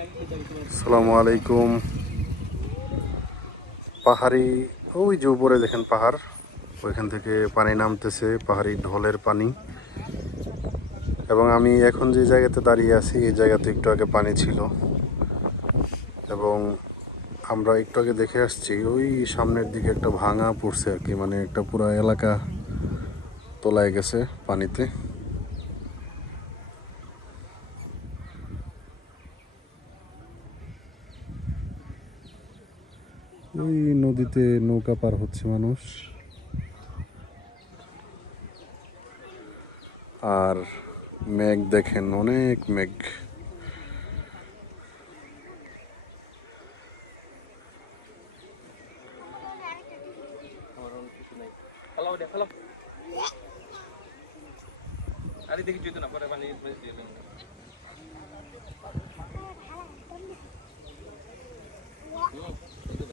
আসসালামু আলাইকুম। পাহাড়ি, ওই যে উপরে দেখেন পাহাড়, ওইখান থেকে পানি নামতেছে, পাহাড়ি ঢলের পানি। এবং আমি এখন যে জায়গাতে দাঁড়িয়ে আছি এই জায়গাতে একটু আগে পানি ছিল, এবং আমরা একটু আগে দেখে আসছি ওই সামনের দিকে একটা ভাঙা পড়ছে আর কি, মানে একটা পুরো এলাকা তলায় গেছে পানিতে। ওই নদীতে নৌকা পার হচ্ছে মানুষ, আর মেঘ দেখেন, অনেক মেঘ। আরে দেখি যদি না পরে পানি দিয়ে দেবেন।